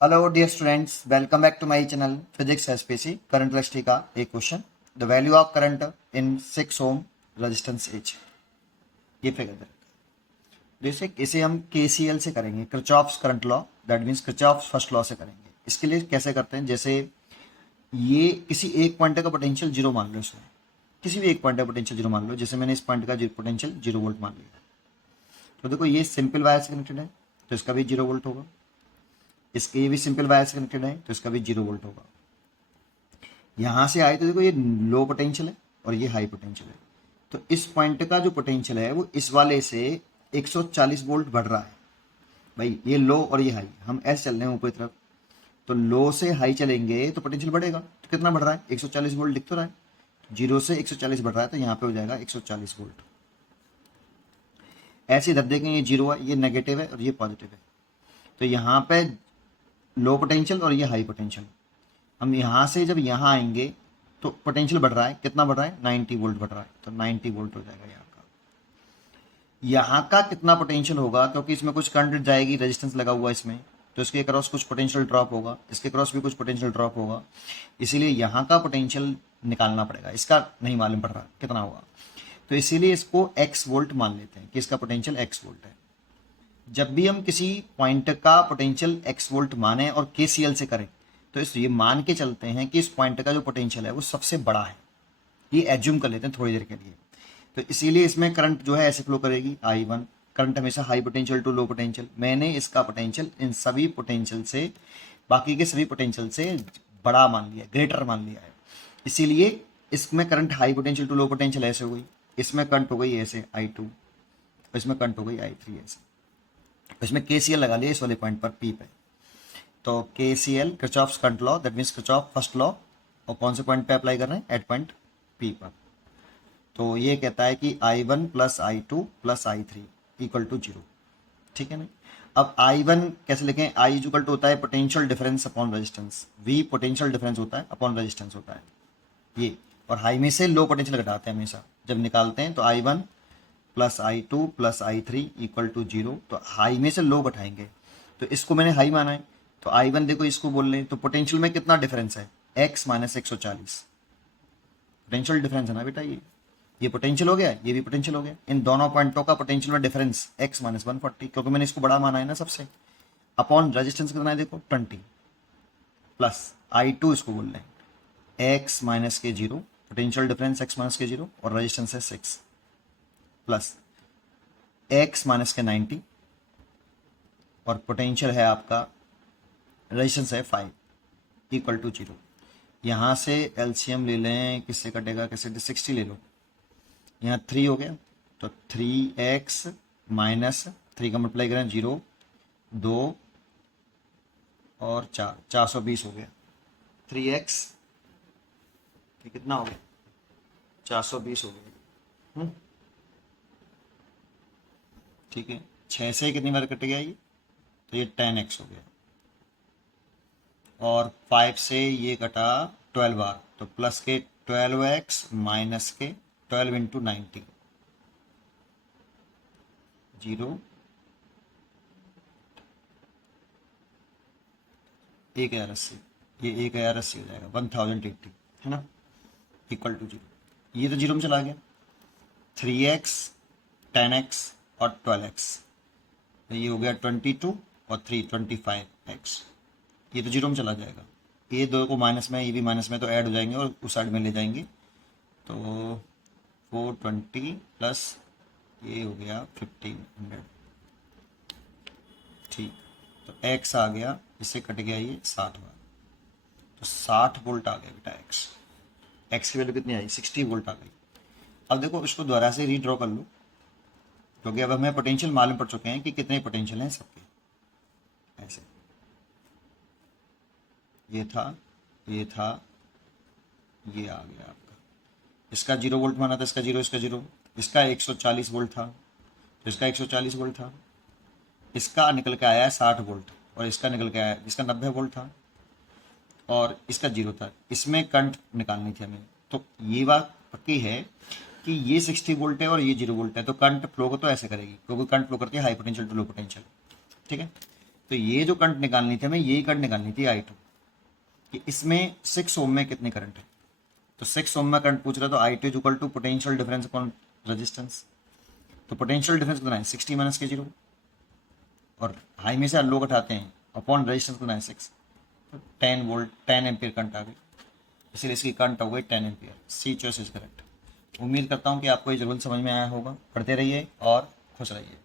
Hello dear students, welcome back to my channel physics SPC current electricity का एक question. The value of current in 6 ohm resistance is. ये figure दे रखा है। जैसे इसे हम केसीएल से करेंगे, Kirchhoff's current law, that means Kirchhoff's first law से करेंगे। इसके लिए कैसे करते हैं, जैसे ये किसी एक पॉइंट का पोटेंशियल जीरो मान लो, इसमें किसी भी एक पॉइंट का पोटेंशियल जीरो मान लो। जैसे मैंने इस पॉइंट का पोटेंशियल 0 वोल्ट मान लिया, तो देखो ये सिंपल वायर से कनेक्टेड है तो इसका भी 0 वोल्ट होगा। इसके ये भी सिंपल वायर से कनेक्टेड है तो इसका भी 0 वोल्ट होगा। यहां से आए तो देखो ये लो पोटेंशियल है और ये हाई पोटेंशियल है, तो इस पॉइंट का जो पोटेंशियल है वो इस वाले से 140 वोल्ट बढ़ रहा है। भाई ये लो और ये हाई, हम ऐसे चल रहे हैं ऊपर की तरफ, तो लो से हाई चलेंगे तो पोटेंशियल बढ़ेगा। तो कितना बढ़ रहा है? 140 वोल्ट दिख तो रहा है, जीरो से 140 बढ़ रहा है, तो यहाँ पे हो जाएगा 140 वोल्ट। ऐसे इधर देखें, ये जीरो है, ये नेगेटिव है और ये पॉजिटिव है, तो यहाँ पे लो पोटेंशियल और ये हाई पोटेंशियल। हम यहाँ से जब यहाँ आएंगे तो पोटेंशियल बढ़ रहा है, कितना बढ़ रहा है? 90 वोल्ट बढ़ रहा है, तो 90 वोल्ट हो जाएगा यहाँ का। यहाँ का कितना पोटेंशियल होगा, क्योंकि इसमें कुछ करंट जाएगी, रेजिस्टेंस लगा हुआ है इसमें, तो इसके क्रॉस कुछ पोटेंशियल ड्रॉप होगा, इसके क्रॉस भी कुछ पोटेंशियल ड्रॉप होगा, इसीलिए यहाँ का पोटेंशियल निकालना पड़ेगा। इसका नहीं मालूम पड़ रहा कितना होगा, तो इसीलिए इसको एक्स वोल्ट मान लेते हैं कि इसका पोटेंशियल एक्स वोल्ट है। जब भी हम किसी पॉइंट का पोटेंशियल एक्स वोल्ट माने और केसीएल से करें, तो इस ये मान के चलते हैं कि इस पॉइंट का जो पोटेंशियल है वो सबसे बड़ा है। ये एज्यूम कर लेते हैं थोड़ी देर के लिए। तो इसीलिए इसमें करंट जो है ऐसे फ्लो करेगी, I1। करंट हमेशा high potential to low potential. मैंने इसका पोटेंशियल इन सभी पोटेंशियल से, बाकी के सभी पोटेंशियल से बड़ा मान लिया, ग्रेटर मान लिया है। इसीलिए इसमें current high potential to low potential ऐसे हो गई, इसमें करंट हो गई ऐसे I2, इसमें करंट हो गई I3 ऐसे। इसमें केसीएल लगा लिया इस वाले पॉइंट पर पी पे, तो KCL Kirchhoff's current law, that means Kirchhoff first law, और कौन से पॉइंट पे अप्लाई कर रहे हैं? एट पॉइंट पी पर। तो ये कहता है कि I1 plus I2 plus I3 equal to 0। ठीक है ना? अब I1 कैसे लिखें? I इक्वल टू होता है potential difference upon resistance, V potential difference होता है अपॉन रेजिस्टेंस होता है ये। और हाई में से लो पोटेंशियल घटाते हैं हमेशा जब निकालते हैं, तो I1 plus I2 plus I3 equal to 0। तो हाई में से लो घटाएंगे, तो इसको मैंने हाई माना है, तो I1 देखो इसको बोल रहे हैं, तो पोटेंशियल में कितना डिफरेंस है? x माइनस 140 पोटेंशियल डिफरेंस है ना बेटा। ये पोटेंशियल हो गया, ये भी पोटेंशियल हो गया। इन दोनों पॉइंटों का पोटेंशियल में डिफरेंस x माइनस 140, क्योंकि मैंने इसको बड़ा माना है ना सबसे। अपॉन रेजिस्टेंस कितना है देखो 20, प्लस I2 इसको बोल रहे हैं x माइनस के 0, पोटेंशियल डिफरेंस x माइनस के 0 और रेजिस्टेंस है 6, प्लस x माइनस के 90 और पोटेंशियल है आपका, रेजिस्टेंस है 5 इक्वल टू 0। यहाँ से एलसीएम ले लें, किससे कटेगा, किससे? 60 ले लो, यहाँ 3 हो गया, तो 3x माइनस 3 का मल्टीप्लाई करें 0 2 और 4, 420 हो गया। 3x ये कितना हो गया? 420 हो गया। ठीक है, 6 से कितनी बार कट गया ये? तो ये 10x हो गया, और 5 से ये कटा 12 बार, तो प्लस के 12x माइनस के 12 इंटू 90 0 1080, ये 1080 हो जाएगा, 1080 है ना, इक्वल टू 0। ये तो 0 में चला गया। 3x 10x और 12x, तो ये हो गया 22 और 3 25x। ये तो 0 में चला जाएगा, ये दो को माइनस में, ये भी माइनस में, तो ऐड हो जाएंगे और उस साइड में ले जाएंगे, तो 420 प्लस ये हो गया 1500। ठीक, तो x आ गया, इससे कट गया ये 60 बार, तो 60 वोल्ट आ गया बेटा x। x की वैल्यू कितनी आई? 60 वोल्ट आ गई। अब देखो इसको दोबारा से रीड्रॉ कर लो, क्योंकि अब हमें पोटेंशियल मालूम पड़ चुके हैं कि कितने पोटेंशियल हैं सबके। ऐसे ये था, ये था, ये आ गया आपका। इसका 0 वोल्ट माना था, इसका 0, इसका 0, इसका 140 वोल्ट था, तो इसका 140 वोल्ट था। इसका निकल के आया 60 वोल्ट, और इसका निकल के आया, इसका 90 वोल्ट था, और इसका 0 था। इसमें करंट निकालनी थी हमें, तो ये बात पक्की है कि ये 60 वोल्ट है और ये 0 वोल्ट है, तो करंट फ्लो को तो ऐसे करेगी, क्योंकि करंट फ्लो करती है high potential to low potential. ठीक है, तो ये जो करंट निकालनी थी हमें, यही करंट निकालनी थी I2 कि इसमें 6 ओम में कितने करंट है। तो 6 ओम में करंट पूछ रहा है, तो I2 is equal to potential difference upon resistance. तो पोटेंशियल डिफरेंस कितना है 60 माइनस के 0, और हाई में से लो उठाते हैं, अपॉन रेजिस्टेंस कितना है 6, तो 10 वोल्ट 10 एम्पियर करंट आ गई, इसलिए इसकी करंट हो गई 10 ampere. C choice is correct. उम्मीद करता हूँ कि आपको ये जरूर समझ में आया होगा। पढ़ते रहिए और खुश रहिए।